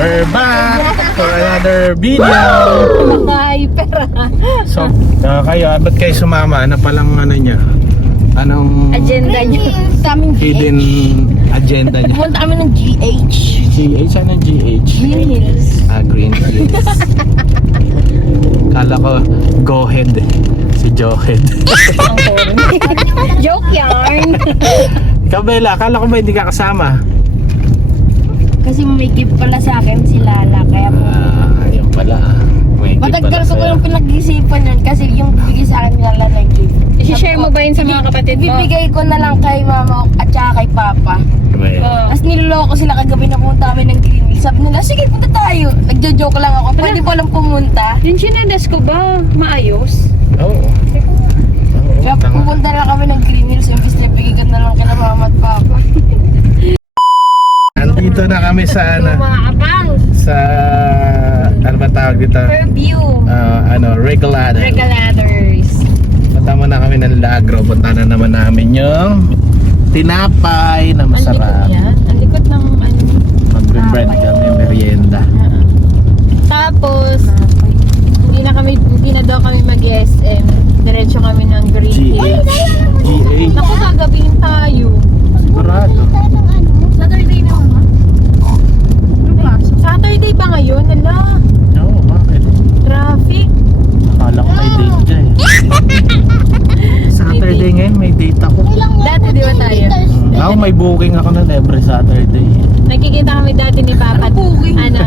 We're back for another video. Hyper. So, kayo, ba't kayo sumama? Ano palang ano niya? Anong Agenda niya. hidden agenda niya? Pumunta kami ng GH. GH? Ano GH? Green Hills. Green Hills. Kala ko, go ahead. Si Johead. Joke yarn. Ikaw, Bella, akala ko ba hindi ka kasama? Kasi may gift pala sa akin si Lala. Kaya Ayun pala. May gift matagal pala ko sa'yo. yung pinag-isipan yun. Kasi yung bibigay sa akin ni Lala na gift. I-share mo ba yun sa mga kapatid mo? Bibigay ko na lang kay mama at saka kay papa. Well, Tapos niloloko sila kagabi na pumunta kami ng Green Hills. Sabi nila, sige punta tayo. Nagjo-joke lang ako. Pwede po lang pumunta. Yung chinedas ko ba maayos? Oo. Kaya pupunta na kami ng Green Hills. Yung gusto niya bigay ko na lang kay mama at papa. Andito na kami sa ano, Mga kapal. sa ano ba tawag dito? Per view. Regalado. Regaladers. Punta mo na kami ng Lagro. Punta na naman namin yung tinapay na Ang likod masarap. niya. Ang likod ng ano. Magbe-bread kami, merienda. Tapos, hindi na daw kami mag-SM. Diretso kami ng Green Hills. GH. Naku, gagabihin tayo. Sigurado. Saturday na mama. Saturday pa ngayon? Ala, Oo, bakit? traffic. Akala ko may date dyan. Saturday ngayon, may date ako. Dati di ba tayo? Ako may booking ako na every Saturday. Nagkikita kami dati ni Papa. Ano?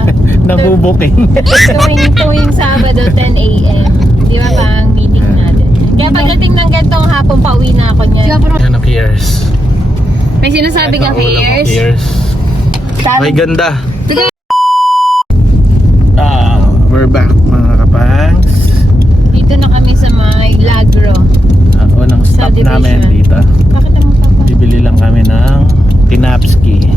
Nabubuking. tuwing Sabado 10 a.m. Di ba pa ang meeting natin? Kaya pagdating ng gantong hapon, pauwi na ako niya. Ano, Piers? May sinasabi ka, Fairs? Piers. Ay, ganda. We're back mga kapangs. Dito na kami sa may Lagro. Unang stop Subdivision. namin dito. Bakit naman Papa? Bibili lang kami ng Tinapski.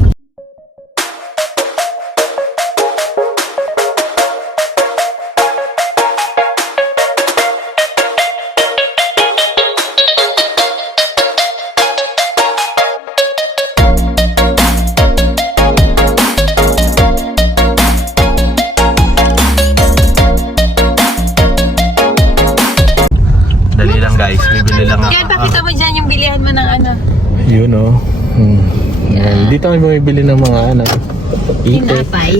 Dali lang guys, bibili lang ako. Kaya pakita mo dyan yung bilihan mo ng ano. Yun o. Yan. Dito kami bumibili ng mga ano. Itik. Tinapay.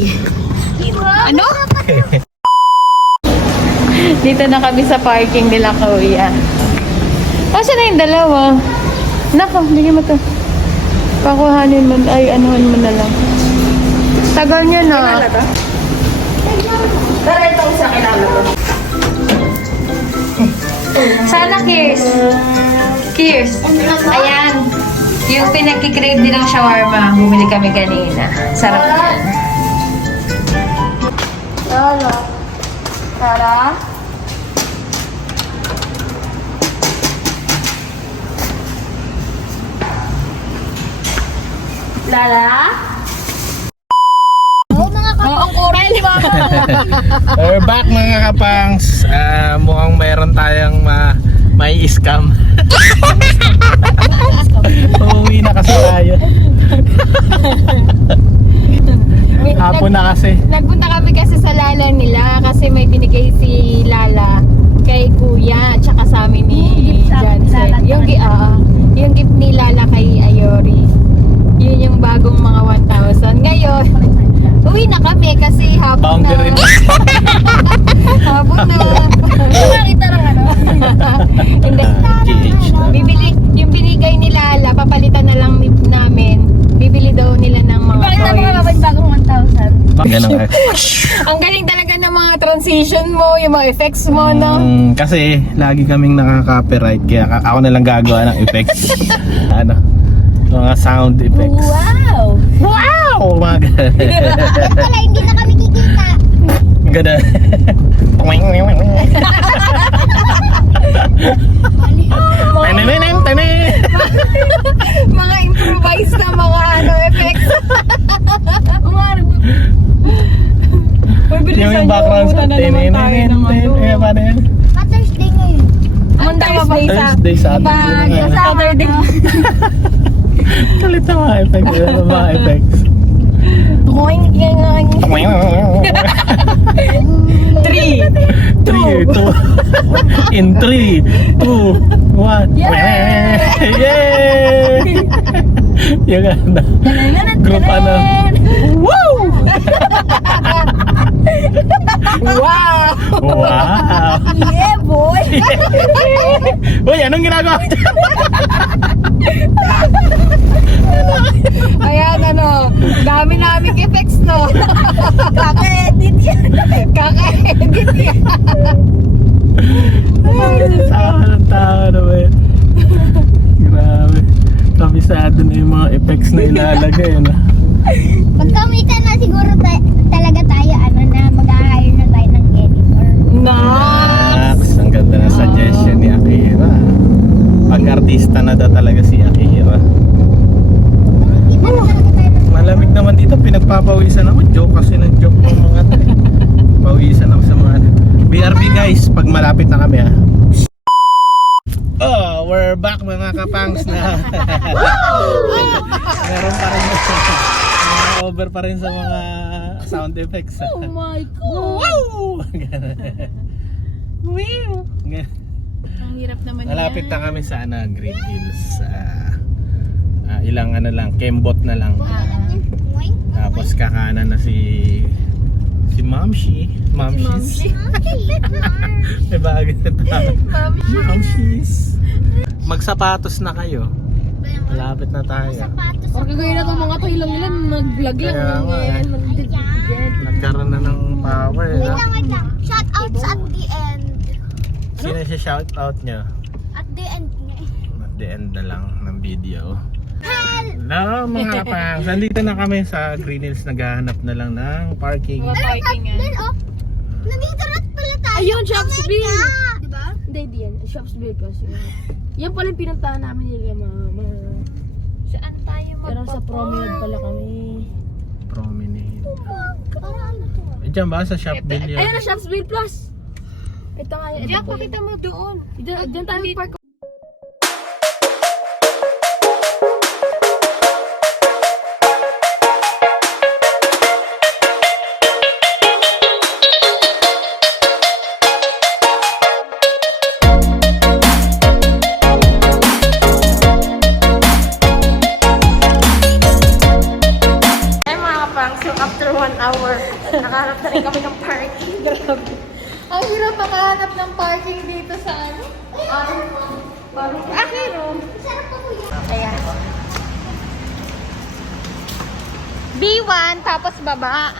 Ano? Dito na kami sa parking nila Kuya. Kasi na yung dalawa. Nako, bigyan mo to. Pakuhanin mo, ay anuhan mo na lang. Tagal niya na. Pero itong isa kilala ko. Sana Kiers. Kiers. Ayan. Yung pinagkikrave din ng shawarma. Bumili kami kanina. Sarap yan. Lala. Tara. Lala? Oo, mga kapatid. Oo, ang kuray, di ba? We're back mga kapangs. Mukhang mayroon tayong may scam. Uuwi na kasi tayo. Hapon na kasi. Nagpunta kami kasi sa Lala nila kasi may binigay si Lala kay Kuya at saka sa amin ni Gift sa amin, Jansen. Lala, Yung gift ni Lala kay Ayori. Yun yung bagong mga 1,000. Ngayon, uwi na kami kasi hapon na. Boundary. Hapon na. Nakita ng ano? Hindi. Yung binigay ni Lala, papalitan na lang namin. Bibili daw nila ng mga Bakit na mga toys. kapatid bagong 1,000? Ganun eh. Ang galing talaga ng mga transition mo, yung mga effects mo, no? Kasi lagi kaming nakaka-copyright kaya ako na lang gagawa ng effects. Ano? Mga sound effects. Wow! Wow! Mga Wala, hindi na kami kikita. ganun. Mga improvised na mga effects. Yung background sa naman tayo ng ano. paano yun? Thursday ngayon. Monday sa Thursday, Saturday. Saturday. Kalit na mga effects. Mga effects. Boing, yan. Three. 3, 2. In 3, 2, 1. Yay! Yay! Yung ano, group ano. Woo! Wow! Wow! Yeah, boy! Uy, anong ginagawa ko dyan? Ayan, ano, dami naming effects, no? Kaka-edit yan. Kaka-edit yan. Tawa naman. Grabe. Kabisado na yung mga effects na ilalagay. Ano? Pag kumita na siguro talaga tayo, ano na, mag-hire na tayo ng editor. Nice! Ang ganda ng suggestion ni Akira. Pag-artista na daw talaga si Akira. Kita na talaga tayo ng Malamig naman dito, pinagpapawisan ako. Joke kasi ng joke ng mga to. Pawisan ako sa mga BRB guys, pag malapit na kami ha. Oh, we're back mga kapangs na. Meron pa rin mga over pa rin sa mga sound effects. Oh my God! Wow! Wow! Ang hirap naman Malapit na kami sa Green Hills. Ilang ano lang, kembot na lang. Moink. Tapos kakanan na si Mamshi. Mamshis. May bagay na tao. Mamshis. Magsapatos na kayo. Malapit na tayo. Sapatos Or kagaya na itong mga to, ilang ilan, nag-vlog lang. Kaya nga, eh. Nagkaroon na ng power. Wait No? lang, wait lang. Shoutouts at the end. Sino siya shoutout nyo? At the end nga eh. At the end na lang ng video. Help! Hello mga kapangs. Nandito na kami sa Green Hills. Naghahanap na lang ng parking. Mga parking nga. Then, oh. Nandito na pala tayo. Ayun, Shopsville. Oh my God. Diba? Hindi, di yan. Shopsville kasi. Yan pala yung pinuntahan namin nila, mga... Saan tayo Pero sa promenade pala kami. Promenade. Parang ano to? Diyan ba sa Shopville yun? Ayun na, Shopsville Plus! Ito nga yun. Diyan, pakita mo doon. Diyan tayo park. Ay mga kapang, so after 1 hour, nakahanap na rin kami ng parking. Grabe. Ang hirap makahanap ng parking dito sa ano? Akiro. Sarap pa kuya. Ayan. B1, tapos baba.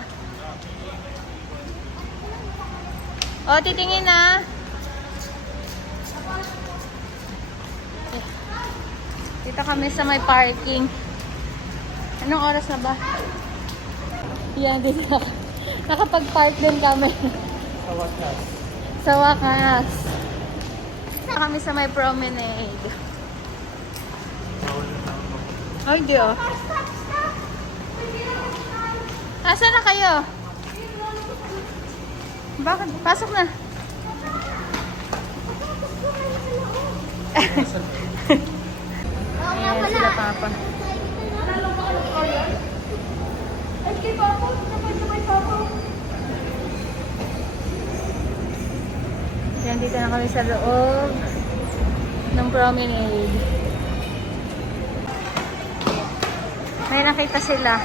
O, titingin na. Dito kami sa may parking. Anong oras na ba? Yan, dito. Nakapag-park din kami. Sa wakas. Sa wakas. Kami sa may promenade. Oh, hindi oh. Asan na kayo? Bakit? Pasok na. Ayan sila papa. Yan, dito na kami sa loob ng promenade. May nakita sila.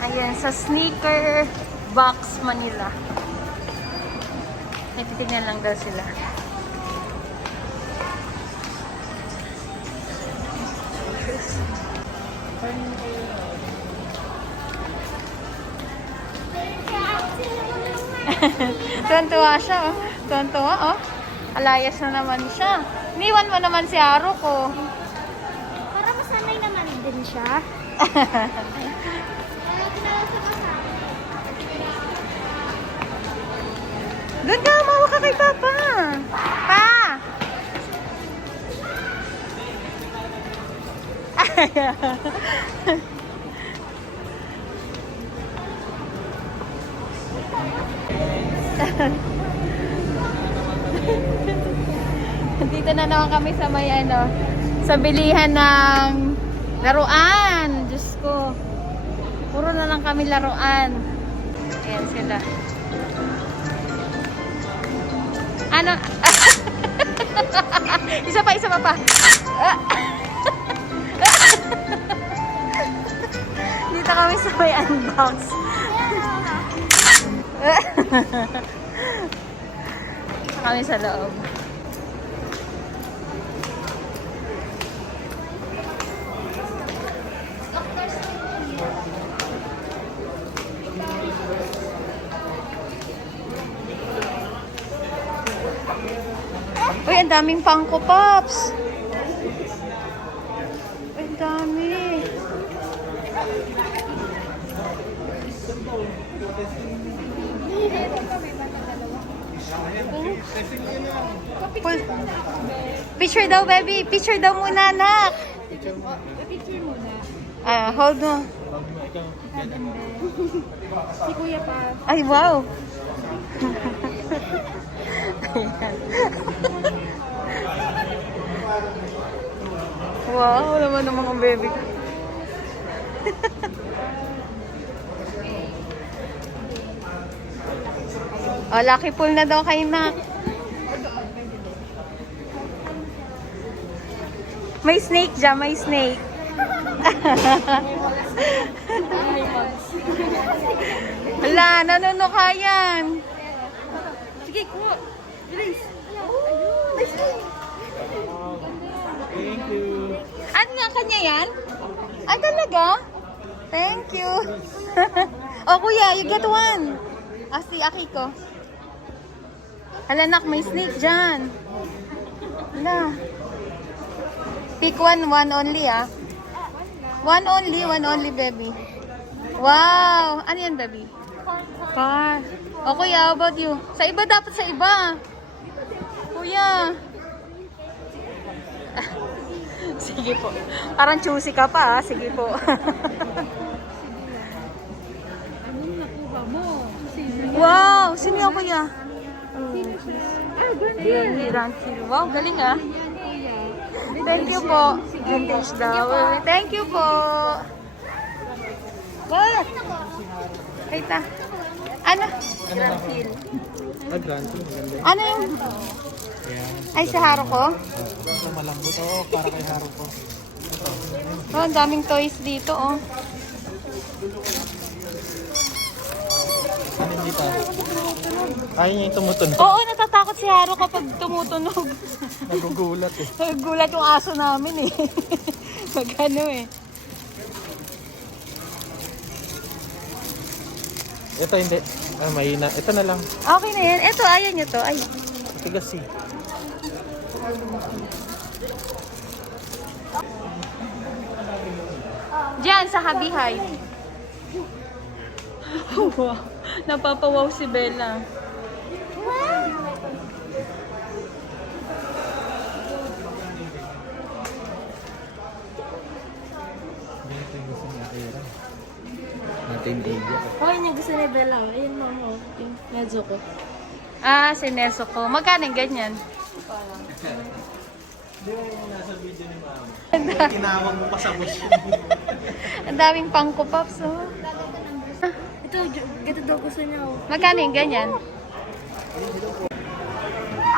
Ayan, sa Sneaker Box Manila. Nagtitignan lang daw sila. Tuwan-tuwa siya, oh. Tuwan-tuwa, oh. Alayas na naman siya. Iniwan mo naman si Aro ko. Para masanay naman din siya. Doon ka, mawa ka kay Papa. Pa! Dito na naman kami sa may ano, sa bilihan ng laruan. Diyos ko. Puro na lang kami laruan. Ayan sila. Ano? Isa pa pa. Dito kami sa may unbox. Kami sa loob. Uy, ang daming Funko Pops. Uy, ang dami. Picture daw, baby. Picture daw muna, anak. Picture muna. Hold mo. Si Kuya pa. Ay, wow. Wow, naman ang mga baby. Oh, lucky pool na daw kay Mac. May snake dyan, may snake. Hala, nanunuka yan. Sige, kuha. Bilis. Thank you. Ano nga kanya yan? Ay, talaga? Thank you. Oh, kuya, you get one. Si Akiko. Hala, nak, may snake dyan. Hala. Pick one only, ah. One only, baby. Wow! Ano yan, baby? Car. O, kuya, how about you? Sa iba, dapat sa iba. Kuya. Sige po. Parang choosy ka pa, ah. Sige po. Wow! Sino yung kuya? Wow, galing ah. Thank you po. Vintage daw. Thank you po. What? Wait na. Ano? Ano yung? Ay, si Haruko? Malambot ako para kay Haruko. Oh, ang daming toys dito, oh. Ano dito? Ayaw niya yung tumutunog. Oo, natatakot si Haru kapag tumutunog. Nagugulat eh. Gulat yung aso namin eh. Magano eh. Ito hindi. Mahina. Ito na lang. Okay na yan. Eto, ayaw nyo to. Ay. Tigas eh. Diyan, sa Habihay. Wow. Napapawaw si Bella. Ganito yung gusto niya kaya. Natin Asia. Okay niya gusto ni Bella. Ayun mama. Yung Nezuko. Si Nezuko. Magkano yung ganyan? Di ba yung nasa video ni Mama? Kinawag mo pa sa bush. Ang daming Funko Pops, oh. Ito, ganito daw gusto niya. Magkano yung ganyan?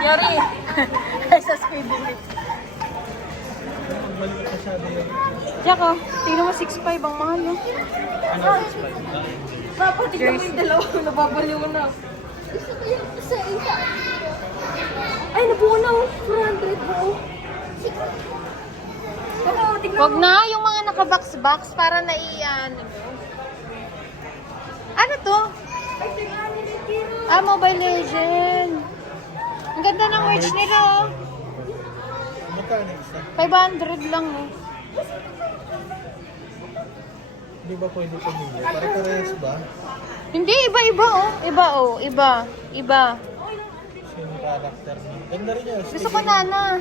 Yori! Ay, sa speed limit. Balik pa siya din. Jacko, tingnan mo 6'5" ang mahal, no? Ano? Dapat tignan mo yung dalawa. Nababaliw na. Gusto ko yung sa isa. Ay, nabuo na. 400 buo. Oo, tignan Wag na, yung mga naka-box-box para naiyan. Ano to? Mobile Legend. Ang ganda ng merch nila, oh. Magkano isa? 500 lang, eh. Di ba pwede pumili? Pare-parehas ba? Hindi, iba-iba, oh. Iba, oh. Iba. Sino character niya? Ganda rin yun. Gusto ko Nana.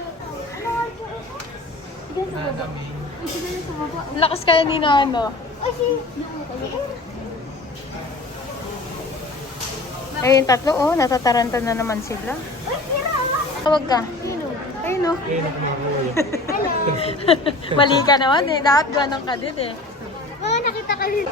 Nanami. Lakas kaya ni Nana. Eh, yung tatlo, oh. Natataranta na naman sila. Tawag ka. Ayun, oh. Kaya nagmaruya. Mali ka naman, eh. Dapat ganun ka din, eh. Mga nakita ka rin.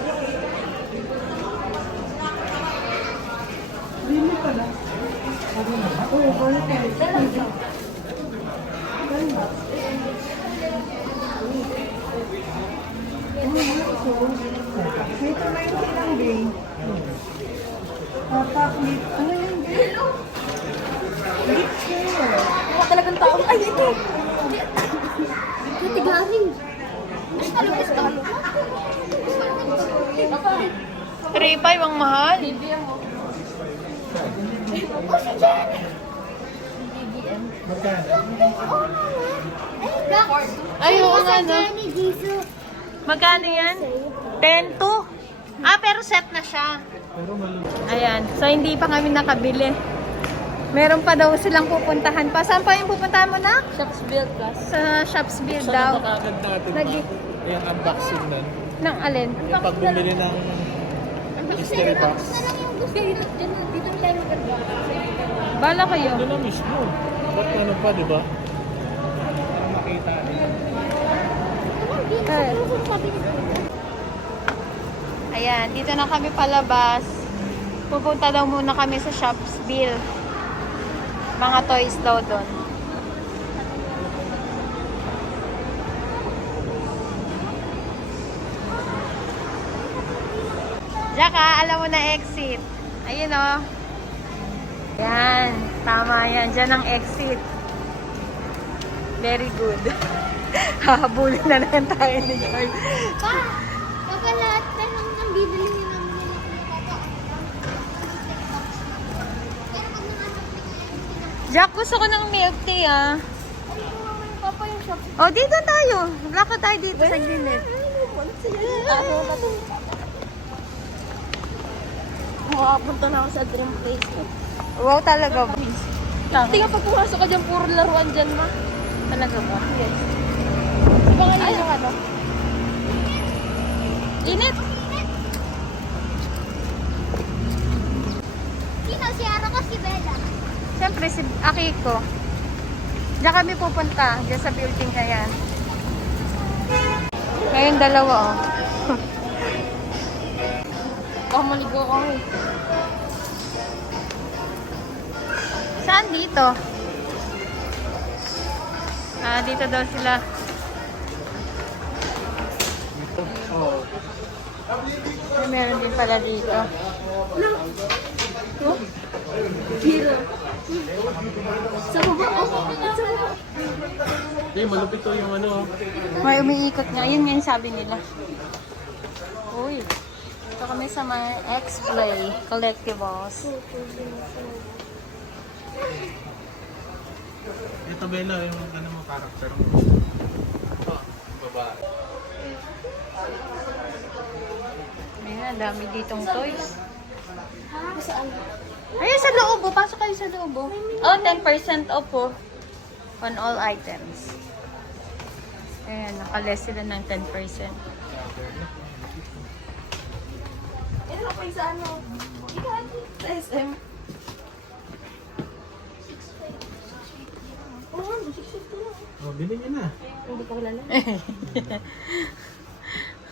Mukha talagang tao. Ay, ito! Tigarin. 3.5 ang mahal. Ay, oo nga, no? Ni Jesus. Magkano yan? 10 to? Ah, pero set na siya. Ayan. So, hindi pa kami nakabili. Meron pa daw silang pupuntahan pa. Saan pa yung pupuntahan mo na? Shopsville Plus. Sa Shopsville daw. Nakakagad natin Nag- yung unboxing nun. Nang alin? Yung pag bumili ng mystery box. Dito na tayo maganda. Bala kayo. Doon na mismo. Ba't ano pa, di ba? Para makita nila. Eh. Ayan, dito na kami palabas. Pupunta daw muna kami sa Shopsville. Mga toys daw doon. Jaka, alam mo na exit. Ayun o. Yan, tama yan. Diyan ang exit. Very good. Hahabulin na naman tayo ni Joy. Pa, kapag lahat ka nang bibili niyo namin nila. Jack, gusto ko ng milk tea ah. Papa yung shop. O, dito tayo. Lakad tayo dito sa gilid. Makapunta na ako sa dream place ko. Wow, talaga ba? Tingnan pag pumasok ka dyan, puro laruan dyan, ma. Talaga ba? Yes. Baka yun yung ano. Init! Sino? Si Ara ko si Bella. Siyempre, si Akiko. Diyan kami pupunta. Diyan sa building na yan. Ngayon, dalawa oh. Baka maligo ako eh. Saan dito? Ah, dito daw sila. Ay, meron din pala dito. Hero. Sa baba. Oh, sa baba. Eh, malupit to yung ano. May umiikot nga. Yun nga yung sabi nila. Uy. Ito kami sa may X-Play Collectibles. Ito, Bella, yung ano mo, character mo. Babae. Ayan, dami ditong toys. Saan? Ayun, sa loob. Oh. Pasok kayo sa loob. Oh, 10% off oh. On all items. Ayan, nakaless sila ng 10%. Ito na po yung sa ano. Ikan. Sa SM. Oh, 650 lang. Oh, bilhin niyo na. Hindi ko kilala.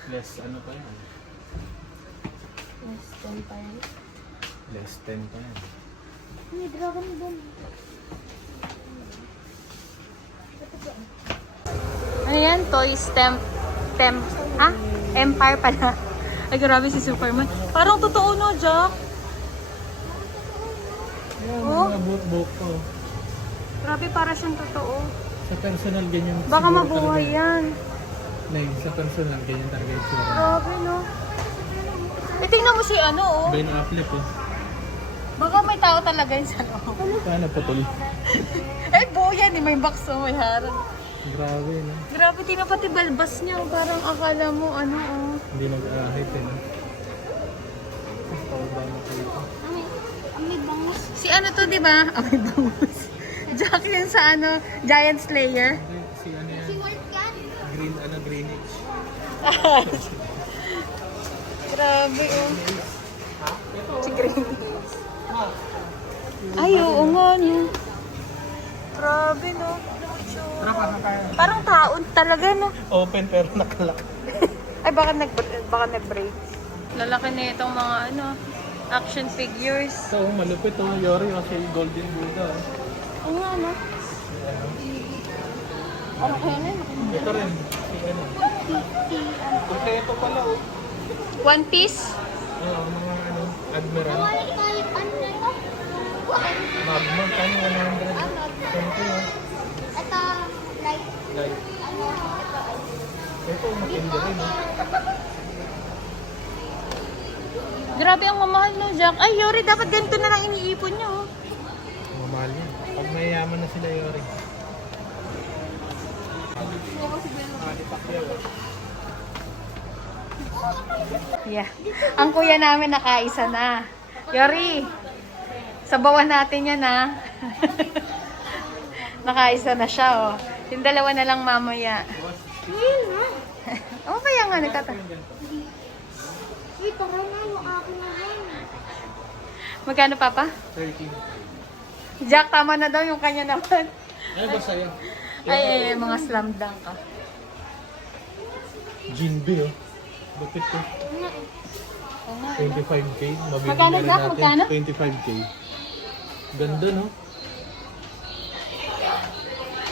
Less, ano pa yan? Yes, 10 pa yan. Less 10 pa yan. May dragon doon. Ano yan? Toys ha? Empire pala. Ay, grabe si Superman. Parang totoo no, Jack. Ayan, Oh. mga book ko. Grabe, para siyang totoo. Sa personal, ganyan. Baka siguro mabuhay talaga. yan. Nay, sa personal, ganyan talaga yung sura. Grabe, no? Eh, tingnan mo si ano, oh. Ben Affleck, oh. Baka may tao talaga yun sa loob. Paano putol? Eh, buo yan, eh. May box, oh. May harap. Grabe, no? Grabe, tingnan pati balbas niya. Parang akala mo, ano, oh. Hindi nag-ahit, eh. No? Tawag ba mo dito? May bangus. Si ano to, di ba? Ah, may bangus. Jack yun sa ano, Giant Slayer. Si ano yan? Si Wolf yan. Greenwich. Grabe, oh. Si Green. Ay, oo nga, no. Grabe, no. Tara, pasok tayo. Parang taon talaga, no. Open pero nakalak. Ay, baka nag-break. Lalaki na itong mga, ano, action figures. So, malupit, oh. Yori, kasi Golden Buddha, oh. Oo nga, no? Ano kaya na yun? Ito rin. Kompleto pala oh. One piece? Oo, mga ano, Admiral. Kalit-kalit, ano na ito? Magmag, kano 100. Ito yun. Ito, like, Like, ano, ito. ito matindi rin oh. Grabe ang mamahal no, Jack. Ay, Yori, dapat ganito na lang iniipon nyo. Oh. Mamahal yan. Pag mayayaman na sila, Yori. Yeah. Ang kuya namin nakaisa na. Yori, sabawan natin yan ha. Nakaisa na siya oh. Yung dalawa na lang mamaya. Ano ba yan nga nagkata? Uy, parang ano, ako na rin. Magkano papa? 13. Jack, tama na daw yung kanya naman. Ano ba sa'yo? Ay, mga slam dunk ka. Jinbe oh. Bakit to? 25k. Mabibili Magkano, rin Jack? natin. Magkano? 25k. Ganda no?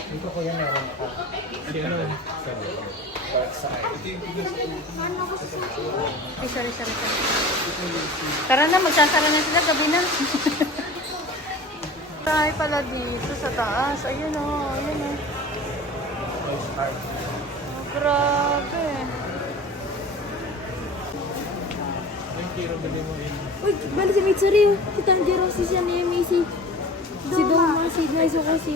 Dito ko yan meron ka. Si ano? Ay, sorry. Tara na, magsasara na sila, gabi na. Tayo pala dito sa taas. Ayun o, ayun o. Grabe. Yung kiro bili mo in. Uy, bali si Mitsuri. Si Tanjiro, si Sanemi, si Doma, si Naiso kasi.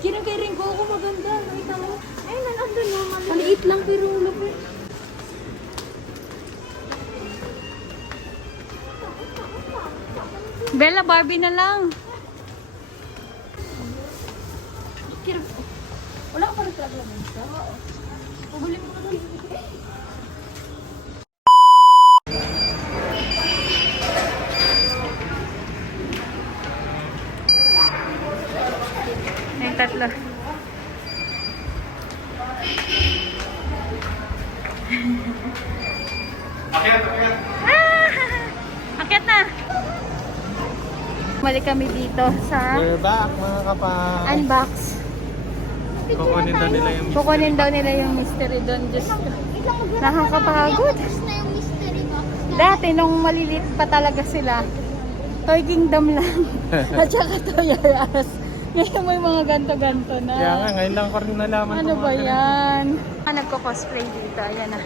Kirang kay Ringo ako maganda. Nakita mo? Ay, nandun no, Maliit lang pero lupit. Bella, Barbie na lang. Kirang... Wala ka pa rin talaga ng isa. Pabuli mo na lang. Yung tatlo. Akyat! Akyat na! Balik kami dito sa We're back mga kapal. unbox. Kukunin daw nila yung Kukunin daw nila yung mystery doon. Just nakakapagod. Tapos na yung mystery box. Dati nung maliliit pa talaga sila, Toy Kingdom lang. At saka Toy R Us. Ngayon may mga ganto-ganto na. Kaya nga, ngayon lang ko rin nalaman. Ano itong ba mga yan? Nagko-cosplay dito. Ayan na.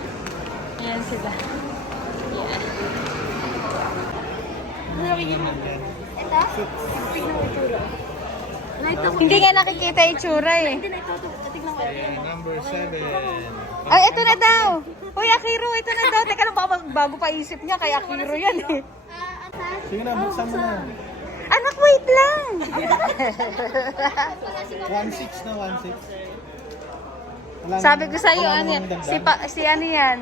Ayan sila. Ayan. Ito? Hindi nga nakikita yung itsura eh. Ayan, number 7. Ay, ito na daw. Uy, Akiro, ito na daw. Teka lang, baka bago pa isip niya, kay Akiro yan eh. Sige na, buksan mo na. Anak, wait lang. 1.6 na, 1.6. Wala Sabi ko namang- sa'yo, wala ano, namang dagdag. si ano yan?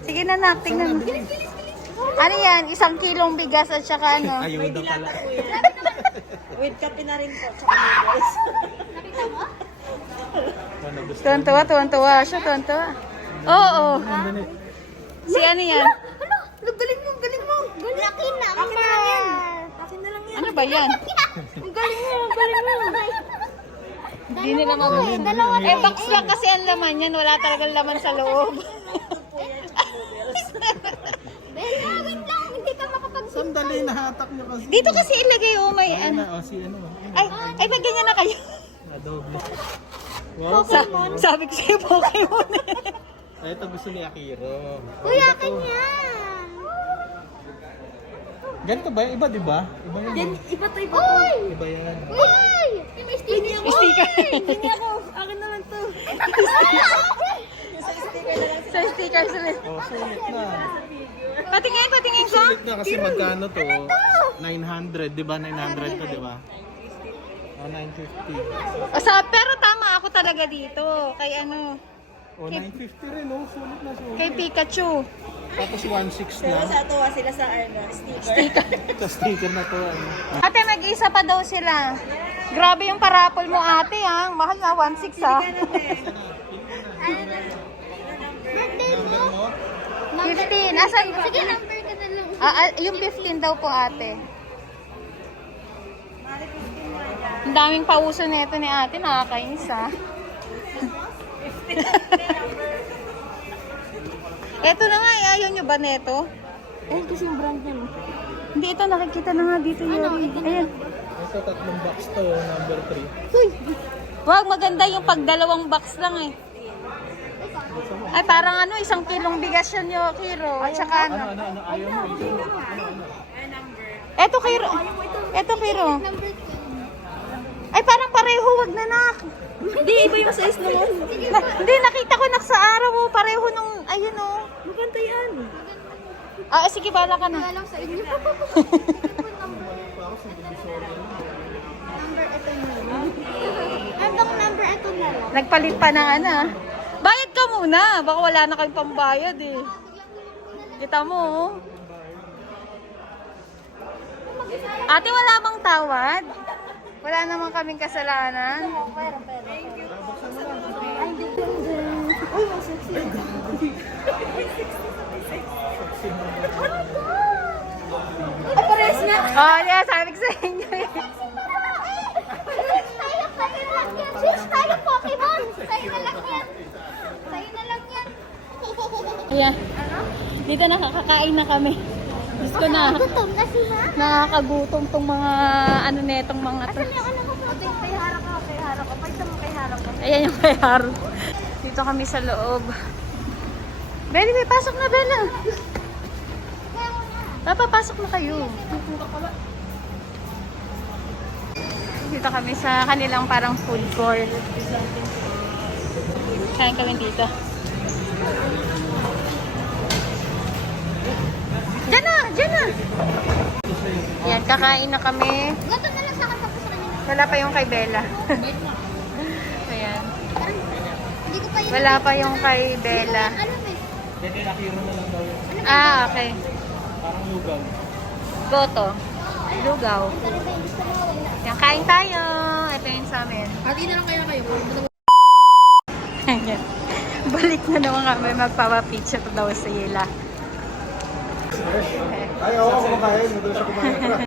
Sige na, nak, tingnan mo. Ano yan? 1 kilong bigas at saka ano? Ayun na pala. With kape na rin po. Tsaka noodles. Ano gusto? Tuwan-tuwa siya, tuwan-tuwa. Oo. Si ano yan? Galing mo, galing mo. Laki na. Akin na lang yan. Akin na lang yan. Ano ba yan? Ang galing mo, galing mo. Hindi nila mabili. Eh, box lang kasi ang laman yan. Wala talagang laman sa loob. Bella, wait lang. Hindi ka makapag... Sandali, nahatak niyo kasi. Dito kasi ilagay, oh, may Ayun ano. na, o si ano. Ay, ba't ganyan na kayo? Adobe. Wow. Sabi ko sa'yo, Pokemon. Ay, ito gusto ni Akiro. Uy, akin yan. Ganito ba? Iba, di ba? Iba yun. Iba to, iba to. Uy! Iba yan. Uy! Yung may sticker. Sticker. Hindi ako. Akin na lang to. Sa stickers ulit. Oh, sulit na. Patingin ko. Sulit na kasi magkano to? 900, di ba? 900 to, di ba? Oh, 950. Pero tama ako talaga dito. Kay ano, Oh, 950 rin, oh. Sulit na, sulit. kay Pikachu. Tapos 1.6 Pero na. sa tuwa sila sa sticker. Ito, sticker na to. Ano. Ate, mag-isa pa daw sila. Grabe yung parapol mo, ate, ha? Mahal na, 1.6, ha? Birthday mo? Mo? 15. Asan? Sige, number ka na lang. Yung 15 daw po, ate. Ang daming pauso nito ni ate, nakakainis ah. Eto na nga, ayaw nyo ba neto? Ayun kasi yung brand niya. Hindi, ito nakikita na nga dito yun. Ayan. Ito tatlong box to, number 3. Uy! Wag, maganda yung pag dalawang box lang eh. Ay, parang ano, 1 kilong bigas yun yung kilo. At saka ano. Ayaw mo. Eto kilo. Eto kilo. Number 2. Ay, parang pareho, wag na nak. Hindi, iba yung size naman. Hindi, nakita ko nak sa araw mo, pareho nung, ayun o. Maganda yan. Ah, sige, bala ka na. Wala lang sa inyo. Number ito na lang. Anong number ito na lang? Nagpalit pa ng ano ah. Bayad ka muna, baka wala na kayong pambayad eh. Kita mo oh. Ate, wala bang tawad? Wala naman kaming kasalanan. Ay, pares nga. Oh, yeah, sabi ko sa inyo eh. Sis, tayo Pokemon! Sa'yo na lang yan! Sa'yo na lang yan! Ayan. Dito nakakakain na kami. Diyos ko na. Gutom na si Ma. Nakakagutom tong mga ano netong mga to. Asan yung ano ko po? Kay harap ko, kay harap ko. Pagsa mo kay harap ko. Ayan yung kay Haru. Dito kami sa loob. Bella, may pasok na Bella. Papa, pasok na kayo. Dito kami sa kanilang parang food court. Kain kami dito. Diyan na! Diyan na! Ayan, kakain na kami. Gutom na lang sa akin tapos sa kanya. Wala pa yung kay Bella. Ayan. Hindi ko pa yun. Wala pa yung kay Bella. Alam eh. Hindi, nakiro na lang daw yun. Ah, okay. Parang lugaw. Goto. Lugaw. Yan, kain tayo. Ito yung sa amin. Hati na lang kaya kayo. Ayan. Balik na naman kami magpapapicture daw sa Yela. Ay, oo, kumakain. Madalas ako kumain.